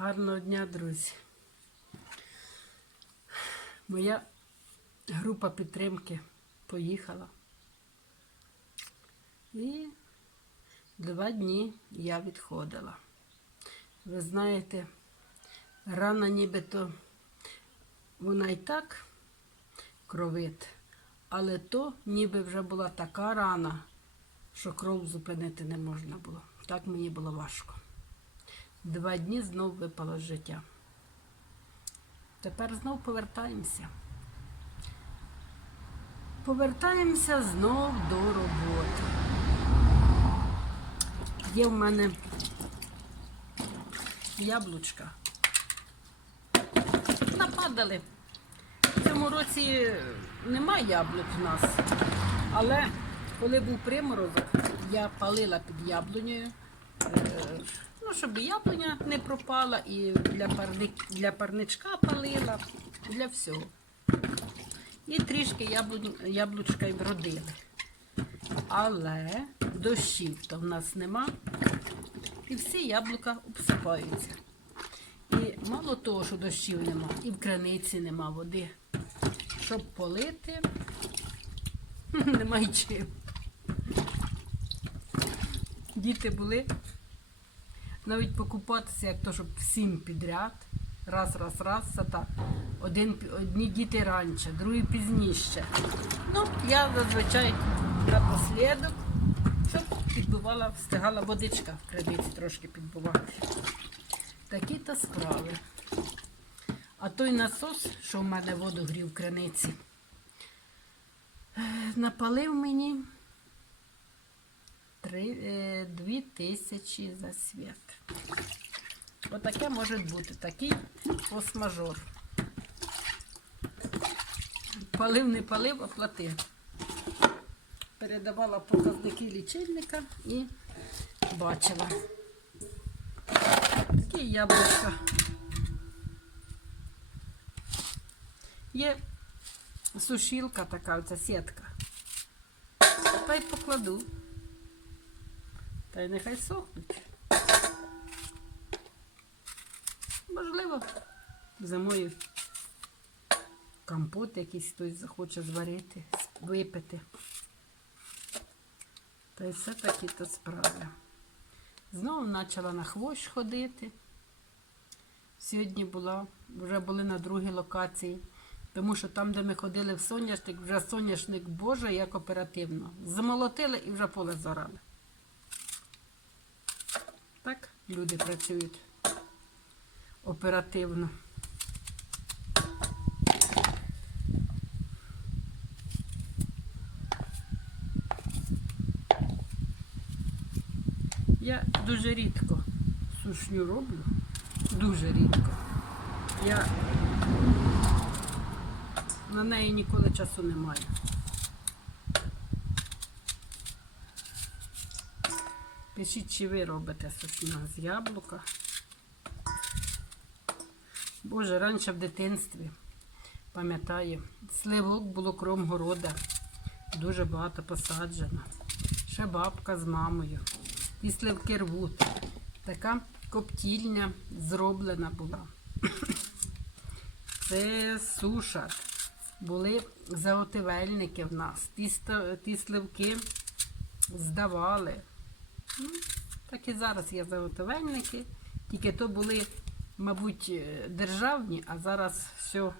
Гарного дня, друзі. Моя група підтримки поїхала. І два дні я відходила. Ви знаєте, рана нібито вона і так кровить, але то ніби вже була така рана, що кров зупинити не можна було. Так мені було важко. Два дні знов випало життя. Тепер знов повертаємося. Повертаємося знов до роботи. Є в мене яблучка. Нападали. В цьому році немає яблук в нас. Але коли був приморозок, я палила під яблунею. Ну, щоб яблуня не пропала, і для, парни, для парничка палила, для всього. І трішки яблунь, яблучка й вродили. Але дощів то в нас нема. І всі яблука обсипаються. І мало того, що дощів нема, і в криниці нема води. Щоб полити, немає чим. Діти були навіть покупатися, як то, щоб всім підряд. Раз, раз, раз, так. Один, одні діти раніше, другі пізніше. Ну, я зазвичай напослідок, щоб підбивала, встигала водичка в криниці трошки підбивати. Такі то справи. А той насос, що в мене воду грів в криниці, напалив мені три, е, дві тисячі за світ. Отаке може бути, такий фос-мажор. Палив, не палив, оплатив. Передавала показники лічильника і бачила. Такі яблучка. Є сушілка така, оця сітка. Та й покладу. Та й нехай сохнуть. Можливо, зимою компот якийсь хтось захоче зварити, випити. Та й все такі то справи. Знову почала на хвощ ходити. Сьогодні була, вже були на другій локації. Тому що там, де ми ходили в соняшник, вже соняшник Боже, як оперативно. Замолотили і вже поле зорали. Так люди працюють оперативно. Я дуже рідко сушню роблю. Дуже рідко. Я на неї ніколи часу не маю. Пишіть, чи ви робите сушню з яблука. Боже, раніше в дитинстві, пам'ятаю, сливок було кром города, дуже багато посаджено. Ще бабка з мамою. І сливки рвуть. Така коптільня зроблена була. Це суша. Були заготівельники в нас. Ті, ті сливки здавали. Ну, так і зараз є заготовельники, тільки то були, мабуть, державні, а зараз все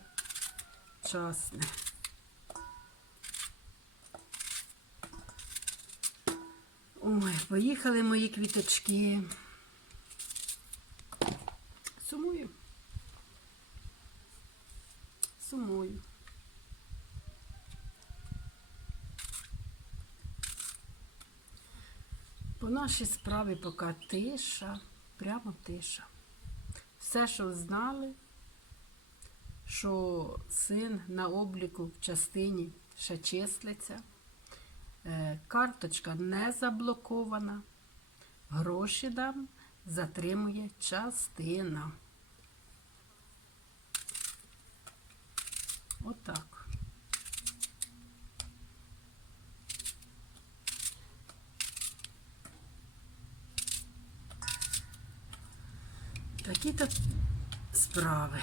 частне. Поїхали мої квіточки. Сумую. Сумую. По нашій справі поки тиша, прямо тиша. Все, що знали, що син на обліку в частині ще числиться, карточка не заблокована, гроші дам затримує частина. Отак. Такі-то справи.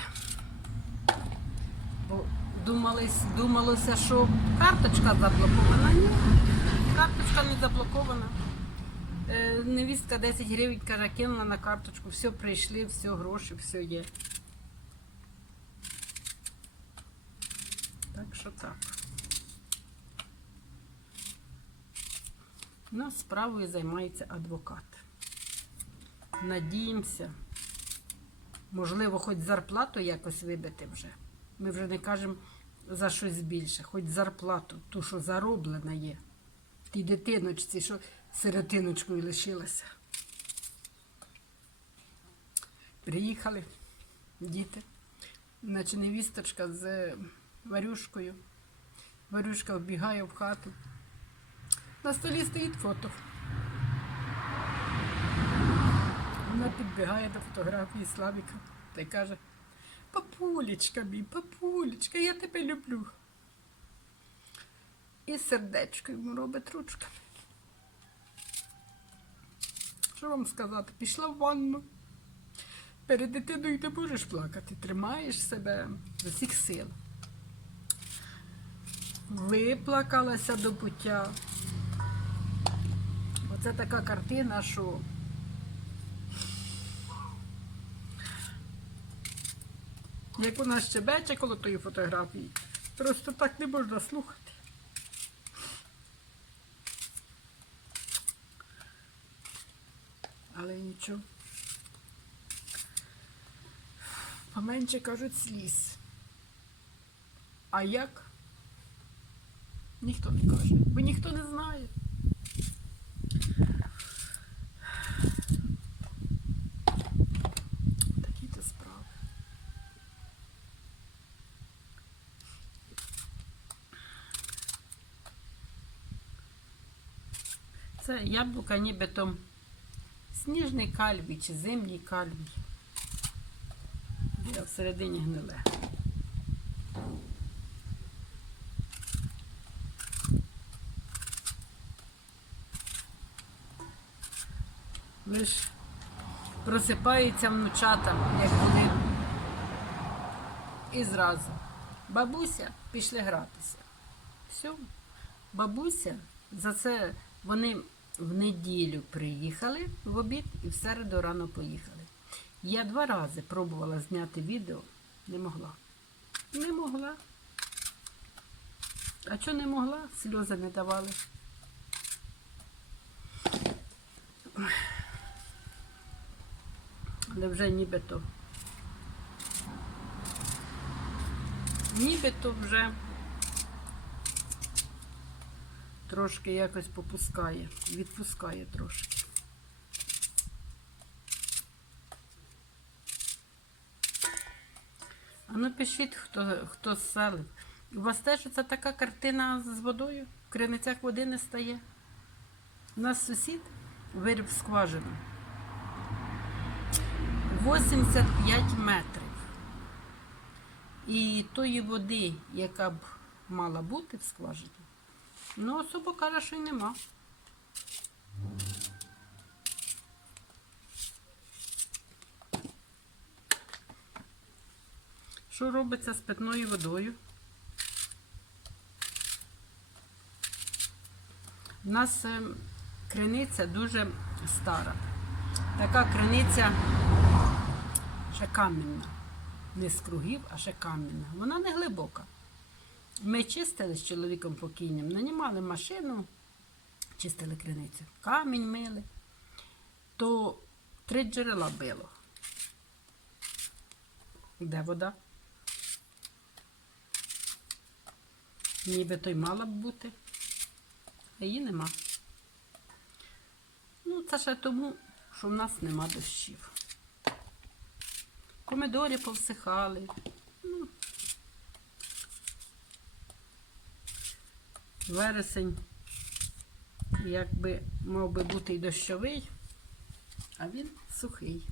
Бо думались, думалося, що карточка заблокована. Ні, карточка не заблокована. Е, невістка 10 гривень каже, кинула на карточку, все прийшли, все гроші, все є. Так що так. У нас справою займається адвокат. Надіємося, можливо, хоч зарплату якось вибити вже. Ми вже не кажемо за щось більше, хоч зарплату, ту, що зароблена є. Тій дитиночці, що сиротиночкою лишилася. Приїхали діти. Значить, невісточка з Варюшкою. Варюшка вбігає в хату. На столі стоїть фото. Вона підбігає до фотографії Славіка та й каже: Папулечка мій, папулечка, я тебе люблю. І сердечко йому робить ручками. Що вам сказати? Пішла в ванну. Перед дитиною не можеш плакати, тримаєш себе з усіх сил. Виплакалася до пуття. Оце така картина, що як вона щебече коло тої фотографії, просто так не можна слухати. Але нічого. Поменше кажуть сліз. А як? Ніхто не каже, бо ніхто не знає. Такі то справи. Це яблука нібито сніжний кальвій чи зимній кальвій. Я всередині гниле. Лиш просипаються внучата, як вони. І зразу. Бабуся пішли гратися. Все. Бабуся, за це вони в неділю приїхали в обід і в середу рано поїхали. Я два рази пробувала зняти відео, не могла. Не могла. А що не могла? Сльози не давали. Але вже нібито. Нібито вже трошки якось попускає, відпускає трошки. А ну пишіть, хто, хто селив. У вас теж це така картина з водою? В криницях води не стає. У нас сусід виріб скважину. 85 метрів. І тої води, яка б мала бути в скважині, ну особо каже, що й нема. Що робиться з питною водою? У нас е, криниця дуже стара. Така криниця ще камінна. Не з кругів, а ще камінна. Вона не глибока. Ми чистили з чоловіком покійним, нанімали машину, чистили криницю, камінь мили, то три джерела било. Де вода? Ніби то й мала б бути. А її нема. Ну, це ще тому, що в нас нема дощів. Помидори повсихали. Ну, вересень, якби мав би бути й дощовий, а він сухий.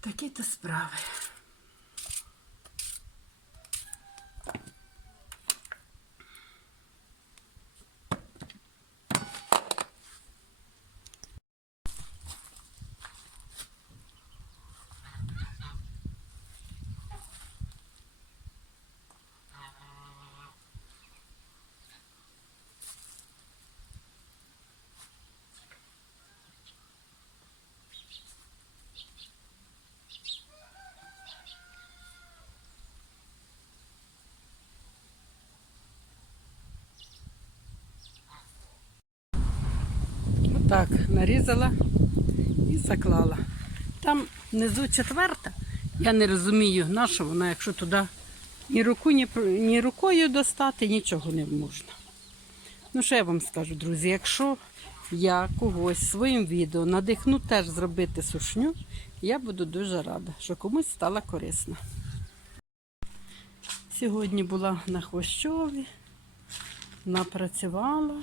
Такі то справи. Так, нарізала і заклала. Там внизу четверта. Я не розумію, на що вона, якщо туди ні, руку, ні, ні рукою достати, нічого не можна. Ну, що я вам скажу, друзі, якщо я когось своїм відео надихну теж зробити сушню, я буду дуже рада, що комусь стала корисна. Сьогодні була на Хвощові, напрацювала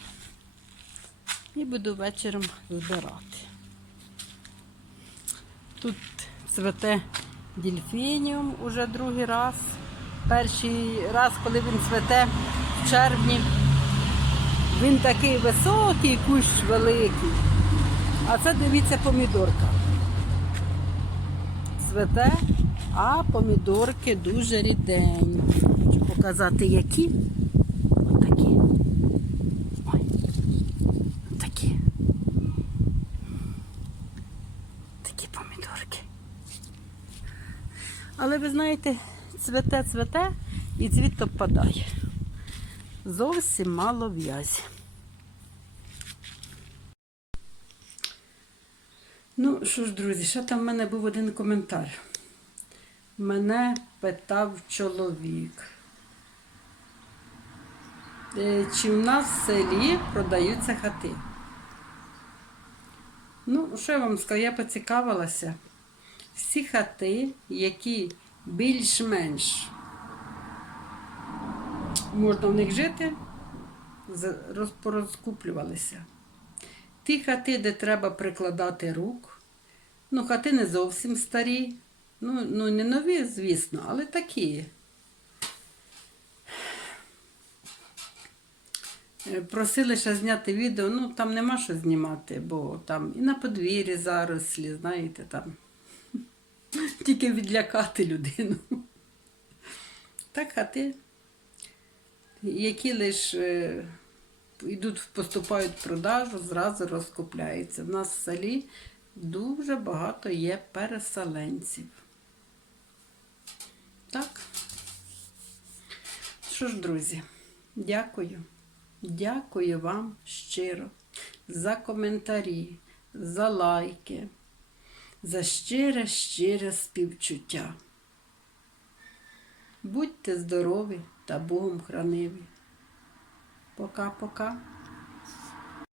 і буду вечором збирати. Тут цвете дельфініум уже другий раз. Перший раз, коли він цвете в червні, він такий високий, кущ великий. А це дивіться помідорка. Цвете, а помідорки дуже ріденькі. Хочу показати, які. Отакі. Ой. Такі. Такі помідорки. Але ви знаєте, цвете, цвете і цвіт опадає. Зовсім мало в'язі. Ну що ж, друзі, ще там в мене був один коментар. Мене питав чоловік. е, Чи в нас в селі продаються хати? Ну, що я вам скажу, я поцікавилася. Всі хати, які більш-менш можна в них жити, порозкуплювалися. Ті хати, де треба прикладати рук, ну, хати не зовсім старі, ну, ну не нові, звісно, але такі. Е, Просили ще зняти відео, ну там нема що знімати, бо там і на подвір'ї зарослі, знаєте, там тільки відлякати людину. Так хати, які лише йдуть, поступають в продажу, зразу розкупляються. В нас в селі дуже багато є переселенців. Так. Що ж, друзі, дякую. Дякую вам щиро за коментарі, за лайки, за щире, щире співчуття. Будьте здорові та Богом храниві. Пока-пока.